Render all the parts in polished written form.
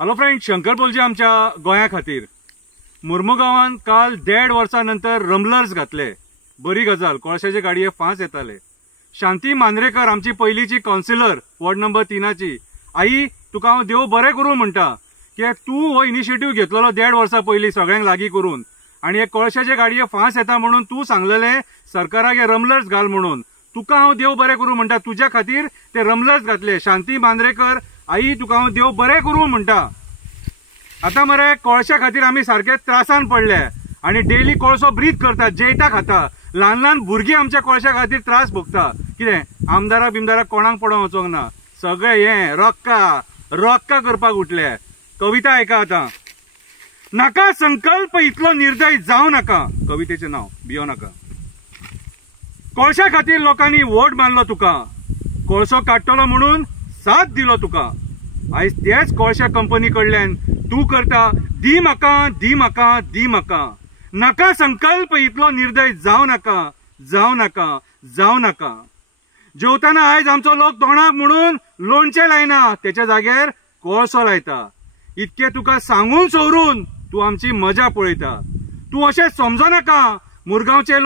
Hello friend, Shankar बोलचे आमच्या गोंया खातीर मुर्मुगांवान काल 1.5 वर्सां नंतर रमलर्स घातले. बरी गजाल. कोळशाचे गाडये फांस येताले. शांती मांद्रेकर आमची पयलींची कावन्सिलर वॉर्ड नंबर 3ची. आई, तुका हांव देव बरें करूं म्हणटा, कित्याक तूं हो इनिशिएटीव घेतलेलो 1.5 वर्सां पयलीं सगळ्यांक लागीं करून, आनी हे कोळशाचे गाडये फांस येता म्हणून तूं सांगलेलें सरकाराक हे रमलर्स घाल म्हणून. तुका हांव देव बरें करूं म्हणटा, तुज्या खातीर ते रमलर्स घातले. शांती मांद्रेकर, आई, तुका हांव देव बरें करूं म्हणटा. आता मरे कोळशा खातीर आमी सारखे त्रासान पडले आनी डेली कोळसो ब्रीथ करता, जेयता खाता. ल्हान ल्हान भुरगीं आमच्या कोळशा खातीर त्रास भोगता. कितें आमदाराक बिमदाराक कोणाक पडोवंक वचोंक ना. सगळे हे रोक्का करपाक उठले. कविता आयका आतां. नाका संकल्प इतलो निर्दय जावं नाका. कवितेचें नांव भियो नाका. कोळशा खातीर लोकांनी वोट मारलो तुका, कोळसो काडटलो म्हणून साथ दिलो तुका. आयज तेच कोळशा कंपनी कडल्यान तू करता दी म्हाका, दी म्हाका, दी म्हाका. नाका संकल्प इतलो निर्दय जावं नाका, जावं नाका, जावं नाका. जेवताना आयज आमचो लोक तोंडाक म्हणून लोणचें लायना, तेच्या जाग्यार कोळसो लायता. इतके तुका सांगून सवरून तूं आमची मजा पळयता. तूं अशें समजो नाका मुरगांवच्या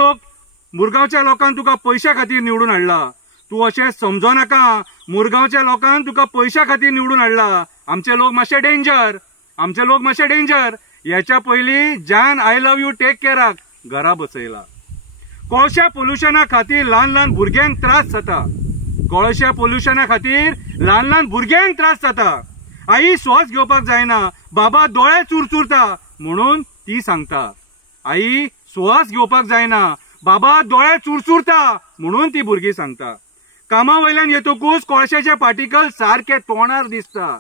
लोकांक तुका पयशा खातीर निवडून हाडला. तूं अशें समजो नाका मुरगांवच्या लोकांक तुका पयशा खातीर निवडून हाडला. आमचे लोक मातशे डेंजर. याच्या पयलीं जान आय लव्ह यू टेक केअराक घरा बसयला. कोळशा पोल्युशना खातीर ल्हान ल्हान भुरग्यांक त्रास जाता. कोळशा पोल्युशना खातीर ल्हान ल्हान भुरग्यांक त्रास जाता. आई, श्वास घेवपाक जायना, बाबा दोळे चुरचुरता म्हणून ती सांगता. आई, श्वास घेवपाक जायना, बाबा दोळे चुरचुरता म्हणून ती भुरगीं सांगता. कामा वयल्यान येतकूच कोळशाचे पार्टिकल सारखे तोंडार दिसता.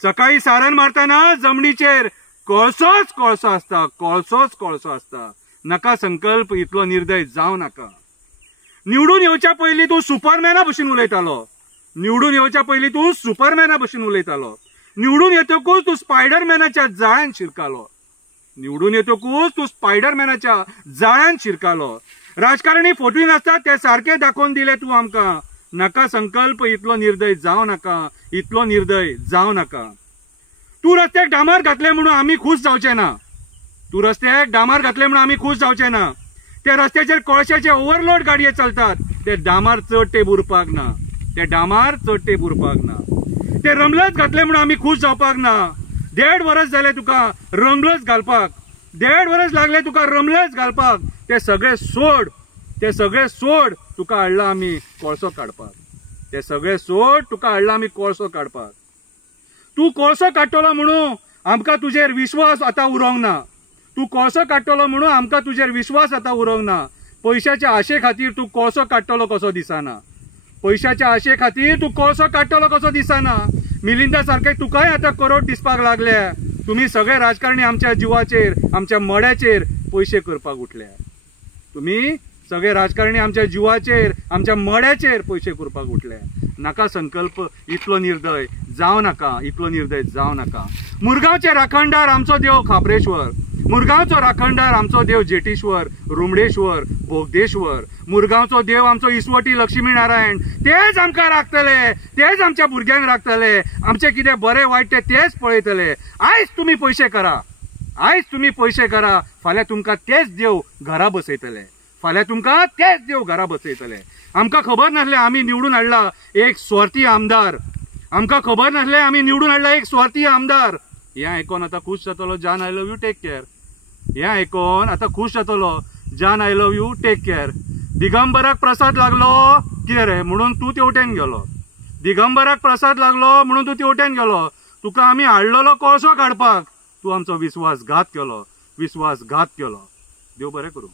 सकाळी सारण मारतना जमनीचेर कोळसोच आसता. नाका संकल्प इतलो निर्दय जावं नाका. निवडून येवच्या पयलीं तूं सुपरमॅना भशेन उलयतालो. निवडून येतकूच तूं स्पायडरमॅनाच्या जाळ्यान शिरकालो. राजकारणी फोटवीन आसतात ते सारखे दाखोवन दिले तूं आमकां. नाका संकल्प इतलो निर्दय जावं नाका. तूं रस्त्याक डांबर घातले म्हणून आमी खूश जावचे ना. त्या रस्त्याचेर कोळशाचे ओव्हरलोड गाडये चलतात. ते डांबर चड टेप उरपाक ना. ते रमलर्स घातले म्हणून आमी खूश जावपाक ना. 1.5 वर्स जाले तुका रमलर्स घालपाक. 1.5 वर्स लागले तुका रमलर्स घालपाक. ते सगळे सोड तुका हाडला आमी कोळसो काडपाक. तूं कोळसो काडटलो म्हणून आमकां तुजेर विश्वास आतां उरोंक ना. पयशाच्या आशे खातीर तूं कोळसो काडटलो कसो दिसना. मिलिंदा सारखे तुकाय आतां करोड दिसपाक लागले. तुम्ही सगळे राजकारणी आमच्या जिवाचेर, आमच्या मड्याचेर पयशे करपाक उठल्या. नाका संकल्प इतलो निर्दय जावं नाका. मुरगांवचे राखणदार आमचो देव खापरेश्वर. मुरगांवचो राखणदार आमचो देव जेटेश्वर, रुमडेश्वर, बोगदेश्वर. मुरगांवचो देव आमचो इस्वटी लक्ष्मी नारायण. तेच आमकां राखतले, तेच आमच्या भुरग्यांक राखतले. आमचे कितें बरें वायट तेच पळयतले. आयज तुम्ही पयशे करा, फाल्यां तुमकां तेच देव घरा बसयतले. आमकां खबर नासलें आमी निवडून हाडला एक स्वार्थी आमदार. हें आयकोन आतां खूश जातलो जान I love you take care. दिगंबराक प्रसाद लागलो कितें रे म्हणून तूं तेवटेन गेलो. तुका आमी हाडलेलो कोळसो काडपाक. तूं आमचो विश्वासघात केलो. देव बरें करूं.